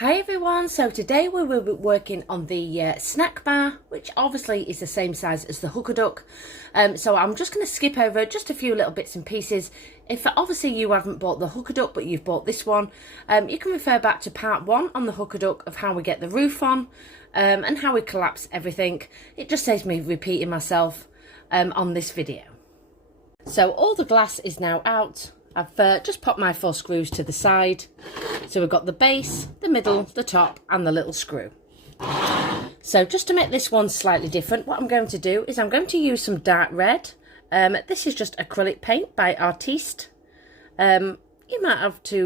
Hi everyone, so today we will be working on the snack bar, which obviously is the same size as the hooker duck. So I'm just going to skip over just a few little bits and pieces. If obviously you haven't bought the hooker duck but you've bought this one, you can refer back to part 1 on the hooker duck of how we get the roof on and how we collapse everything. It just saves me repeating myself on this video. So all the glass is now out. I've just popped my 4 screws to the side. So we've got the base, the middle, the top and the little screw. So just to make this one slightly different, what I'm going to do is I'm going to use some dark red. This is just acrylic paint by Artiste. You might have to,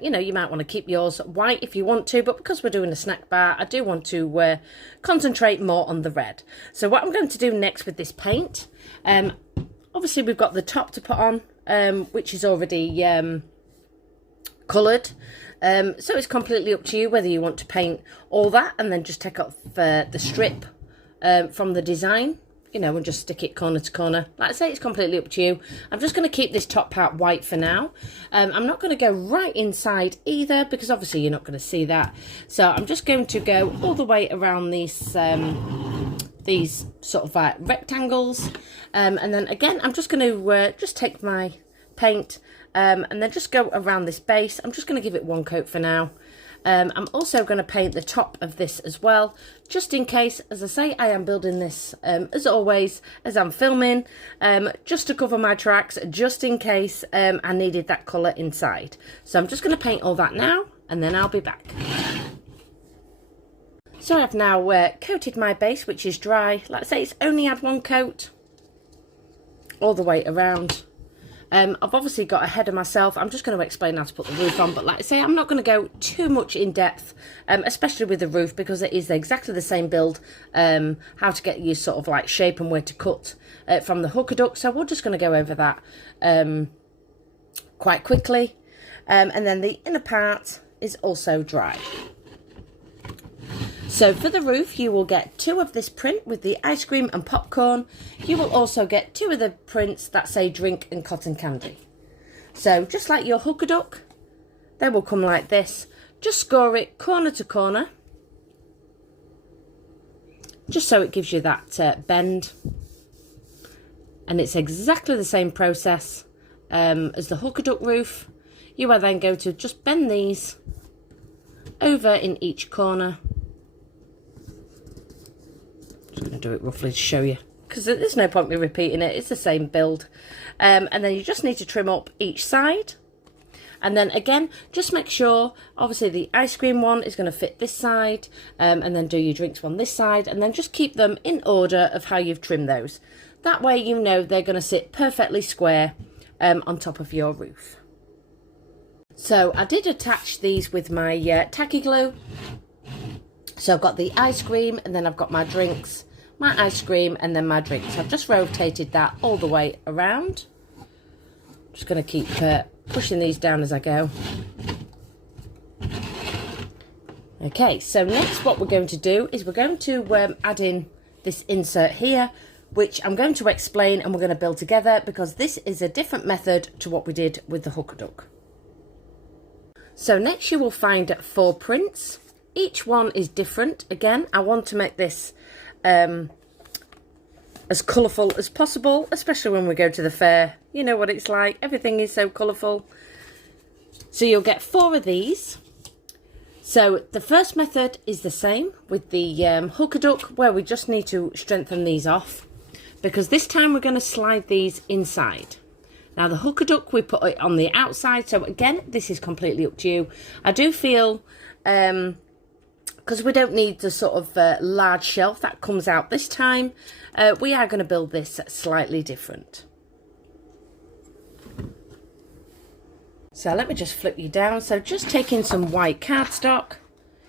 you might want to keep yours white if you want to, but because we're doing a snack bar, I do want to concentrate more on the red. So what I'm going to do next with this paint, obviously we've got the top to put on, which is already coloured. So it's completely up to you whether you want to paint all that and then just take off the strip from the design, and just stick it corner to corner. Like I say, it's completely up to you. I'm just going to keep this top part white for now. I'm not going to go right inside either because obviously you're not going to see that. So I'm just going to go all the way around these sort of like rectangles. And then again, I'm just going to just take my paint and then just go around this base. I'm just going to give it one coat for now. I'm also going to paint the top of this as well, just in case. As I say, I am building this as always as I'm filming, just to cover my tracks, just in case I needed that colour inside. So I'm just going to paint all that now and then I'll be back. So I've now coated my base, which is dry. Like I say, it's only had one coat all the way around. I've obviously got ahead of myself. I'm just going to explain how to put the roof on, but like I say, I'm not going to go too much in depth, especially with the roof, because it is exactly the same build, how to get your sort of like shape and where to cut from the hooker duck. So we're just going to go over that quite quickly. And then the inner part is also dry. So for the roof, you will get 2 of this print with the ice cream and popcorn. You will also get 2 of the prints that say drink and cotton candy. So just like your hooker duck, they will come like this. Just score it corner to corner, just so it gives you that bend. And it's exactly the same process as the hooker duck roof. You are then going to just bend these over in each corner. Just going to do it roughly to show you, because there's no point me repeating it. It's the same build. And then you just need to trim up each side. And then again, just make sure, obviously the ice cream one is going to fit this side, and then do your drinks one this side, and then just keep them in order of how you've trimmed those. That way you know they're going to sit perfectly square on top of your roof. So I did attach these with my tacky glue. So I've got the ice cream, and then I've got my drinks, my ice cream, and then my drinks. I've just rotated that all the way around. Just going to keep pushing these down as I go. Okay, so next what we're going to do is we're going to add in this insert here, which I'm going to explain and we're going to build together, because this is a different method to what we did with the hooker duck. So next you will find 4 prints. Each one is different. Again, I want to make this as colourful as possible, especially when we go to the fair. You know what it's like. Everything is so colourful. So you'll get 4 of these. So the first method is the same with the hooker duck, where we just need to strengthen these off, because this time we're going to slide these inside. Now the hooker duck, we put it on the outside. So again, this is completely up to you. I do feel because we don't need the sort of large shelf that comes out this time, we are going to build this slightly different. So let me just flip you down. So just taking some white cardstock.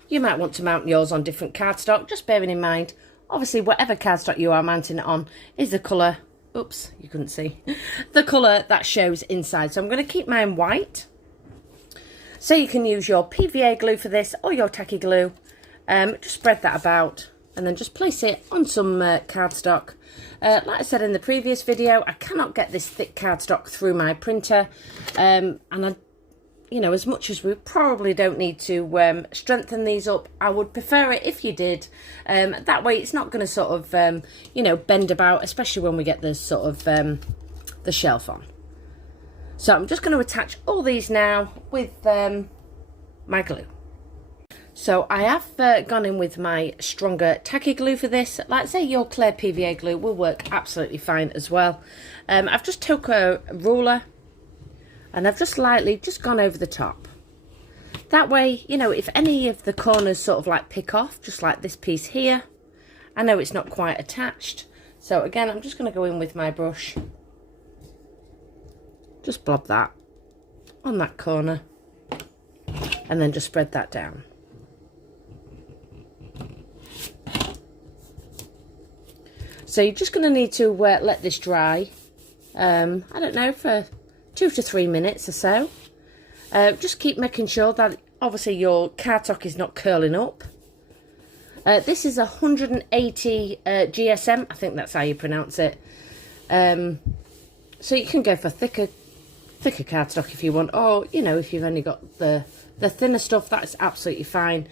You might want to mount yours on different cardstock, just bearing in mind, obviously whatever cardstock you are mounting it on is the colour, oops, you couldn't see, the colour that shows inside. So I'm going to keep mine white. So you can use your PVA glue for this or your tacky glue. Just spread that about and then just place it on some cardstock. Like I said in the previous video, I cannot get this thick cardstock through my printer, and I you know, as much as we probably don't need to strengthen these up, I would prefer it if you did. That way it's not going to sort of, you know, bend about, especially when we get the sort of the shelf on. So I'm just going to attach all these now with my glue. So I have gone in with my stronger tacky glue for this. Like I say, your clear PVA glue will work absolutely fine as well. I've just took a ruler and I've just lightly gone over the top. That way, you know, if any of the corners sort of like pick off, just like this piece here, I know it's not quite attached. So again, I'm just going to go in with my brush. Just blob that on that corner and then just spread that down. So you're just going to need to let this dry, I don't know, for 2 to 3 minutes or so. Just keep making sure that obviously your cardstock is not curling up. This is 180 GSM, I think that's how you pronounce it. So you can go for thicker cardstock if you want, or, you know, if you've only got the thinner stuff, that's absolutely fine.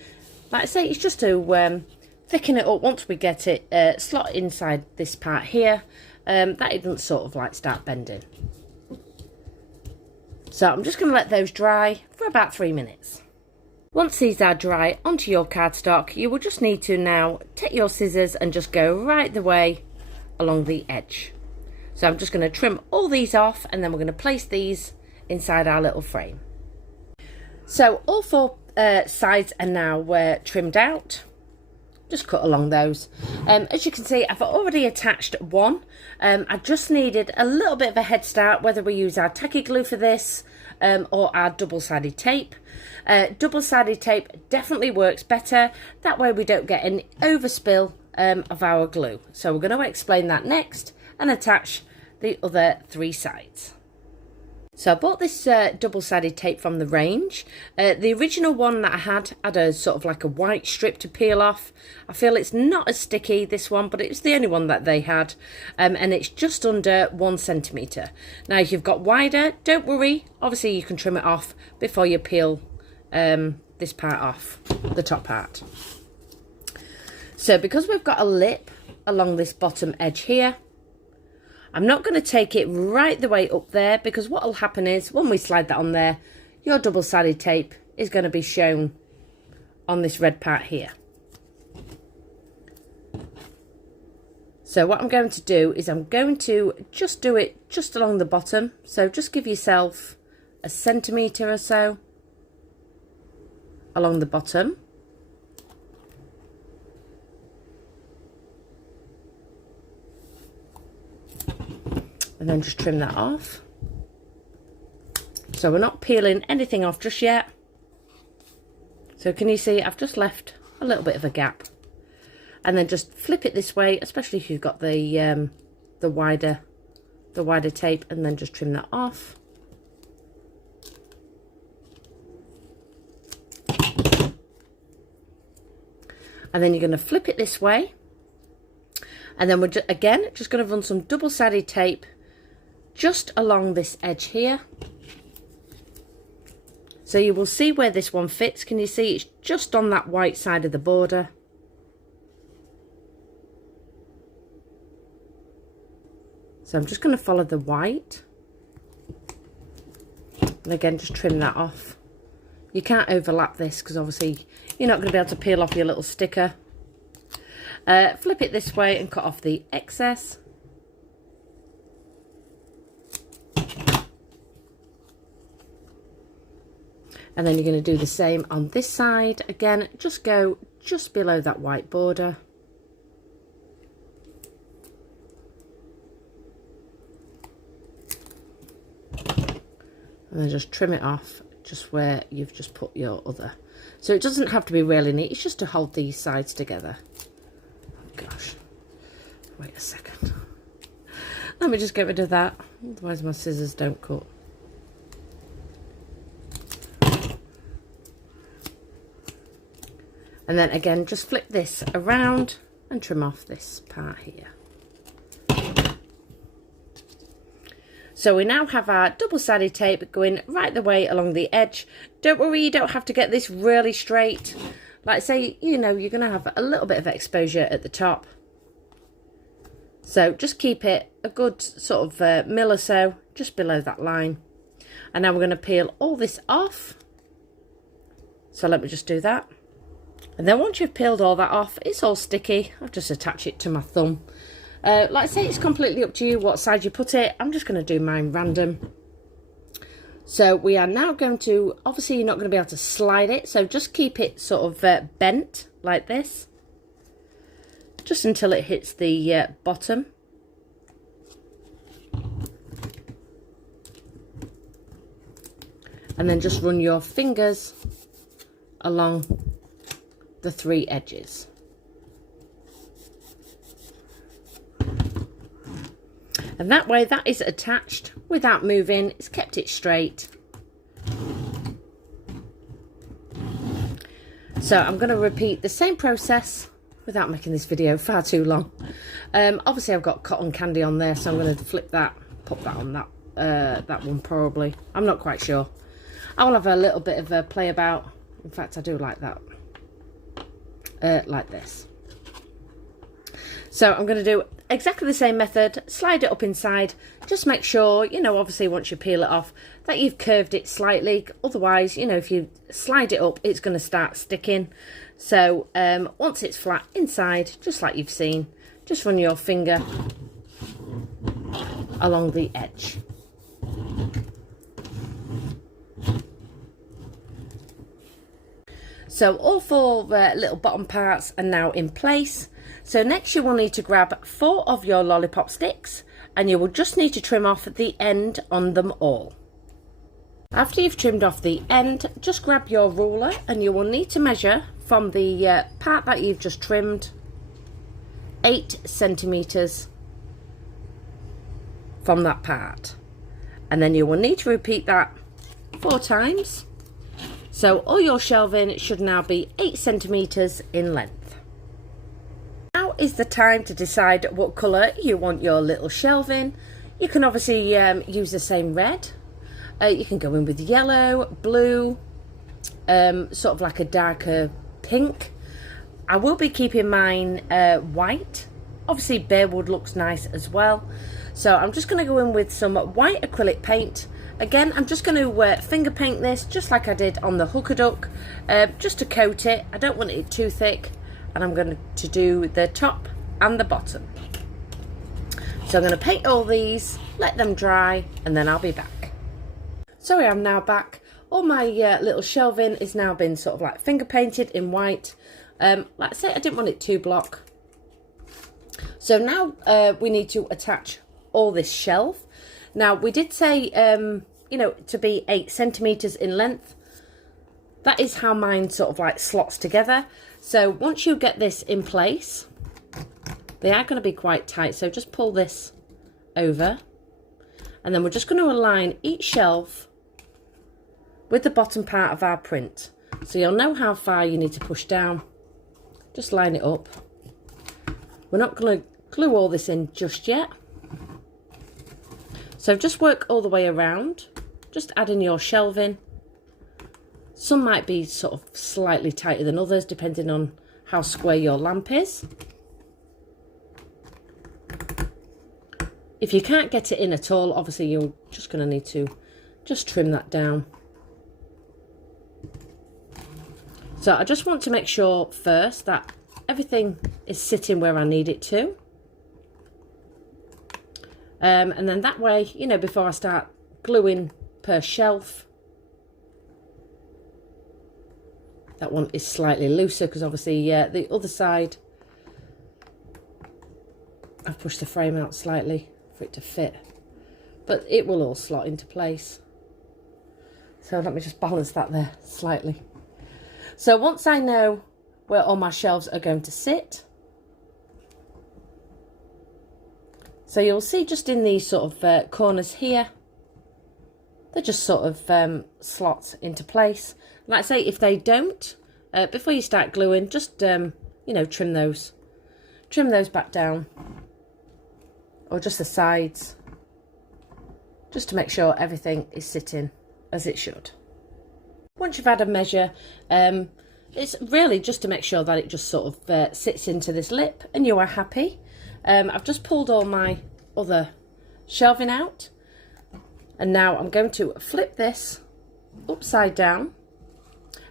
Like I say, it's just to thicken it up once we get it slot inside this part here, that it doesn't sort of like start bending. So I'm just going to let those dry for about 3 minutes. Once these are dry onto your cardstock, you will just need to now take your scissors and just go right the way along the edge. So I'm just going to trim all these off and then we're going to place these inside our little frame. So all 4 sides are now trimmed out. Just cut along those. As you can see, I've already attached one. I just needed a little bit of a head start, whether we use our tacky glue for this or our double-sided tape. Double-sided tape definitely works better. That way we don't get any overspill of our glue. So we're going to explain that next and attach the other 3 sides. So I bought this double-sided tape from the range. The original one that I had a sort of like a white strip to peel off. I feel it's not as sticky, this one, but it's the only one that they had. And it's just under 1 centimetre. Now, if you've got wider, don't worry. Obviously, you can trim it off before you peel this part off, the top part. So because we've got a lip along this bottom edge here, I'm not going to take it right the way up there, because what will happen is when we slide that on there, your double-sided tape is going to be shown on this red part here. So what I'm going to do is I'm going to just do it just along the bottom. So just give yourself 1 centimetre or so along the bottom. And then just trim that off. So we're not peeling anything off just yet. So can you see I've just left a little bit of a gap. And then just flip it this way, especially if you've got the wider tape, and then just trim that off. And then you're going to flip it this way. And then we're again just going to run some double-sided tape just along this edge here. So you will see where this one fits. Can you see it's just on that white side of the border? So I'm just going to follow the white. And again, just trim that off. You can't overlap this because obviously you're not going to be able to peel off your little sticker. Flip it this way and cut off the excess. And then you're going to do the same on this side. Again, just go just below that white border. And then just trim it off just where you've just put your other. So it doesn't have to be really neat, it's just to hold these sides together. Oh gosh, wait a second. Let me just get rid of that, otherwise my scissors don't cut. And then again, just flip this around and trim off this part here. So we now have our double-sided tape going right the way along the edge. Don't worry, you don't have to get this really straight. Like I say, you know, you're going to have a little bit of exposure at the top. So just keep it a good sort of mil or so, just below that line. And now we're going to peel all this off. So let me just do that. And then once you've peeled all that off, it's all sticky. I'll just attach it to my thumb. Like I say, it's completely up to you what side you put it. I'm just going to do mine random. So we are now going to, obviously you're not going to be able to slide it, so just keep it sort of bent like this. Just until it hits the bottom. And then just run your fingers along the 3 edges. And that way that is attached without moving. It's kept it straight. So I'm going to repeat the same process without making this video far too long. Obviously I've got cotton candy on there, so I'm going to flip that, put that on that one probably. I'm not quite sure. I will have a little bit of a play about. In fact, I do like that. Like this. So I'm going to do exactly the same method, slide it up inside. Just make sure, you know, obviously once you peel it off, that you've curved it slightly. Otherwise, you know, if you slide it up, it's going to start sticking. So once it's flat inside, just like you've seen, just run your finger along the edge. So all 4 little bottom parts are now in place. So next you will need to grab 4 of your lollipop sticks, and you will just need to trim off the end on them all. After you've trimmed off the end, just grab your ruler and you will need to measure from the part that you've just trimmed 8 centimeters from that part. And then you will need to repeat that 4 times. So all your shelving should now be 8 centimeters in length. Now is the time to decide what colour you want your little shelving. You can obviously use the same red. You can go in with yellow, blue, sort of like a darker pink. I will be keeping mine white. Obviously bare wood looks nice as well. So I'm just going to go in with some white acrylic paint. Again, I'm just going to finger paint this just like I did on the hooker duck, just to coat it. I don't want it too thick, and I'm going to do the top and the bottom. So I'm going to paint all these, let them dry, and then I'll be back. So I am now back. All my little shelving is now been sort of like finger painted in white. Like I say, I didn't want it too block. So now we need to attach all this shelf. Now we did say, you know, to be 8 centimeters in length. That is how mine sort of like slots together. So once you get this in place, they are going to be quite tight. So just pull this over, and then we're just going to align each shelf with the bottom part of our print. So you'll know how far you need to push down. Just line it up. We're not going to glue all this in just yet. So just work all the way around, just add in your shelving. Some might be sort of slightly tighter than others, depending on how square your lamp is. If you can't get it in at all, obviously you're just going to need to just trim that down. So I just want to make sure first that everything is sitting where I need it to. And then that way, you know, before I start gluing per shelf, that one is slightly looser because obviously the other side, I've pushed the frame out slightly for it to fit, but it will all slot into place. So let me just balance that there slightly. So once I know where all my shelves are going to sit, so you'll see just in these sort of corners here, they just sort of slot into place. Like I say, if they don't, before you start gluing, just you know, trim those back down, or just the sides. just to make sure everything is sitting as it should. Once you've had a measure, it's really just to make sure that it just sort of sits into this lip and you are happy. I've just pulled all my other shelving out, and now I'm going to flip this upside down,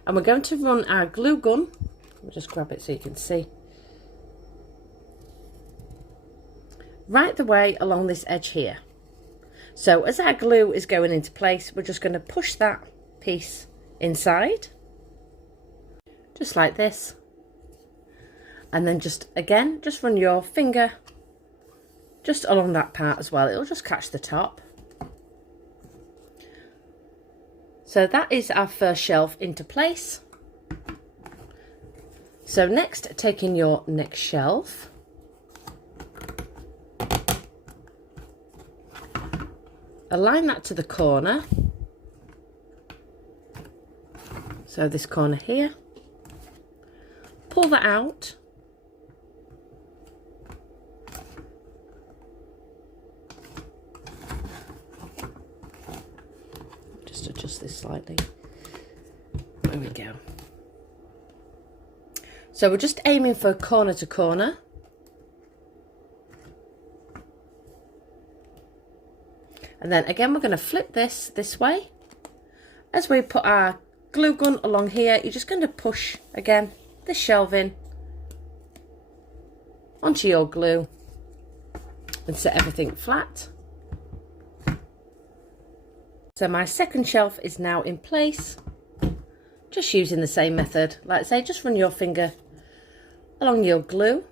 and we're going to run our glue gun. I'll just grab it so you can see. Right the way along this edge here. So as our glue is going into place, we're just going to push that piece inside, just like this, and then just again, just run your finger just along that part as well. It'll just catch the top. So that is our first shelf into place. So next, taking your next shelf, align that to the corner. So this corner here, pull that out, just adjust this slightly. There we go. So we're just aiming for corner to corner. And then again, we're going to flip this way. As we put our glue gun along here, you're just going to push again this shelving onto your glue and set everything flat. So my second shelf is now in place, just using the same method. Like I say, just run your finger along your glue.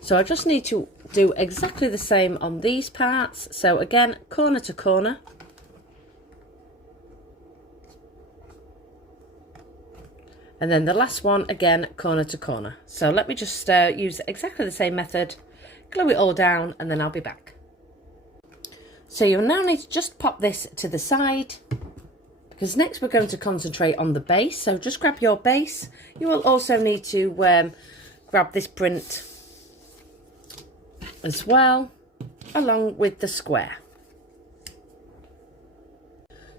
So I just need to do exactly the same on these parts. So again, corner to corner. And then the last one, again, corner to corner. So let me just use exactly the same method, glue it all down, and then I'll be back. So you'll now need to just pop this to the side, because next we're going to concentrate on the base. So just grab your base. You will also need to grab this print as well, along with the square.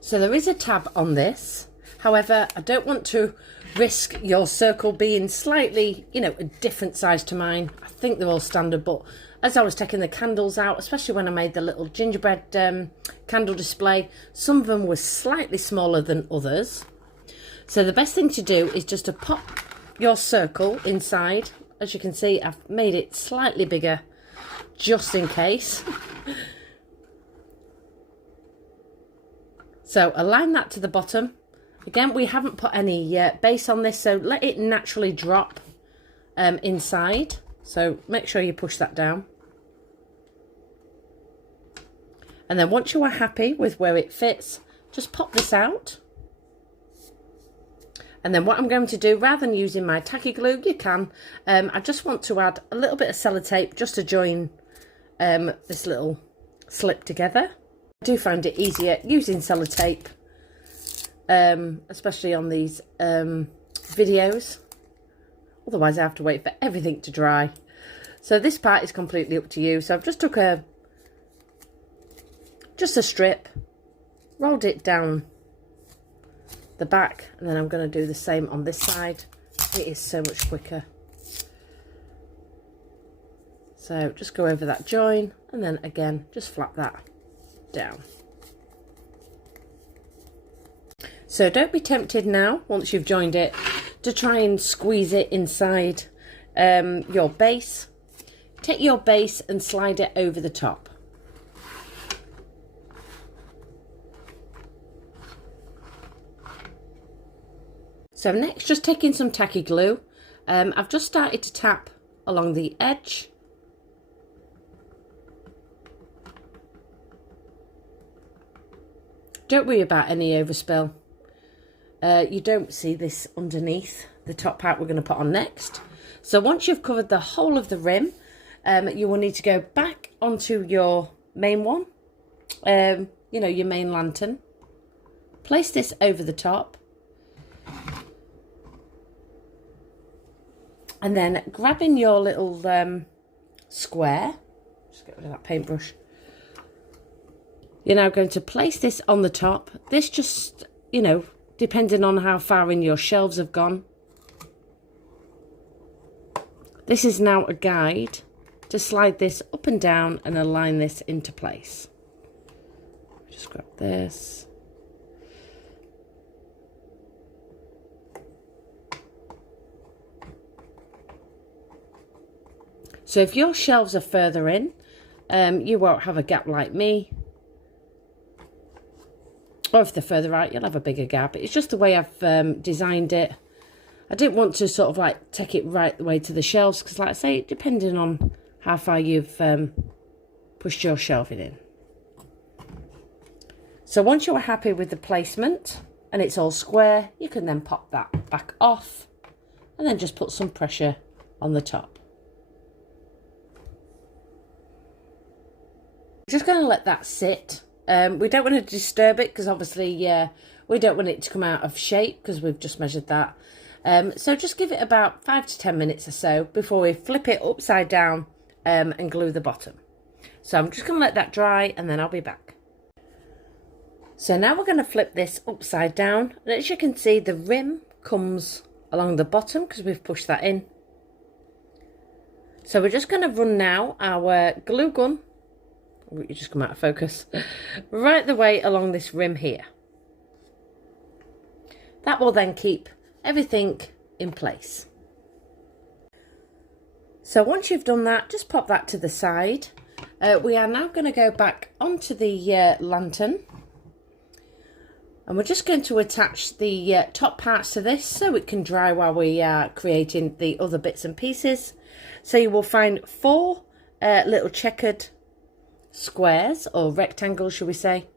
So there is a tab on this. However, I don't want to risk your circle being slightly, you know, a different size to mine. I think they're all standard, but as I was taking the candles out, especially when I made the little gingerbread candle display, some of them were slightly smaller than others. So the best thing to do is just to pop your circle inside. As you can see, I've made it slightly bigger just in case. So align that to the bottom. Again, we haven't put any base on this, so let it naturally drop inside. So make sure you push that down. And then once you are happy with where it fits, just pop this out. And then what I'm going to do, rather than using my tacky glue, you can, I just want to add a little bit of sellotape just to join this little slip together. I do find it easier using sellotape, especially on these videos. Otherwise I have to wait for everything to dry. So this part is completely up to you. So I've just took just a strip, rolled it down the back, and then I'm going to do the same on this side. It is so much quicker. So just go over that join, and then again just flap that down. So don't be tempted now, once you've joined it, to try and squeeze it inside your base. Take your base and slide it over the top. So next, just taking some tacky glue. I've just started to tap along the edge. Don't worry about any overspill. You don't see this underneath the top part we're going to put on next. So once you've covered the whole of the rim, you will need to go back onto your main one, you know, your main lantern. Place this over the top. And then grabbing your little square, just get rid of that paintbrush, You're now going to place this on the top. This just, you know, depending on how far in your shelves have gone. This is now a guide to slide this up and down and align this into place. Just grab this. So if your shelves are further in, you won't have a gap like me. Or if they're further out, you'll have a bigger gap. It's just the way I've designed it. I didn't want to sort of like take it right the way to the shelves because, like I say, depending on how far you've pushed your shelving in. So once you're happy with the placement and it's all square, you can then pop that back off and then just put some pressure on the top. Just going to let that sit. We don't want to disturb it because obviously we don't want it to come out of shape because we've just measured that. So just give it about 5 to 10 minutes or so before we flip it upside down and glue the bottom. So I'm just going to let that dry and then I'll be back. So now we're going to flip this upside down. And as you can see, the rim comes along the bottom because we've pushed that in. So we're just going to run now our glue gun. You just come out of focus. Right the way along this rim here. That will then keep everything in place. So once you've done that, just pop that to the side. We are now going to go back onto the lantern. And we're just going to attach the top parts to this so it can dry while we are creating the other bits and pieces. So you will find 4 little checkered squares, or rectangles shall we say.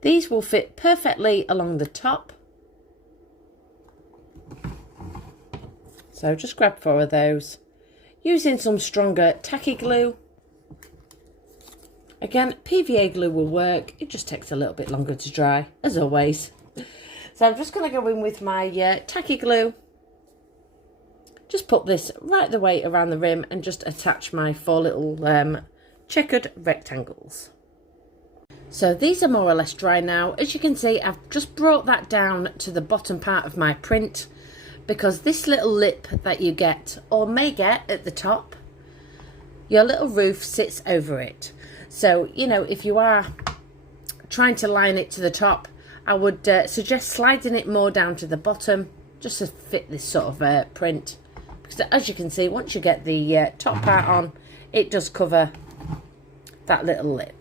These will fit perfectly along the top. So just grab 4 of those. Using some stronger tacky glue. Again, PVA glue will work. It just takes a little bit longer to dry, as always. So I'm just going to go in with my tacky glue. Just put this right the way around the rim and just attach my 4 little checkered rectangles. So these are more or less dry now. As you can see, I've just brought that down to the bottom part of my print because this little lip that you get or may get at the top, your little roof sits over it. So, you know, if you are trying to line it to the top, I would suggest sliding it more down to the bottom just to fit this sort of print. Because as you can see, once you get the top part on, it does cover that little lip.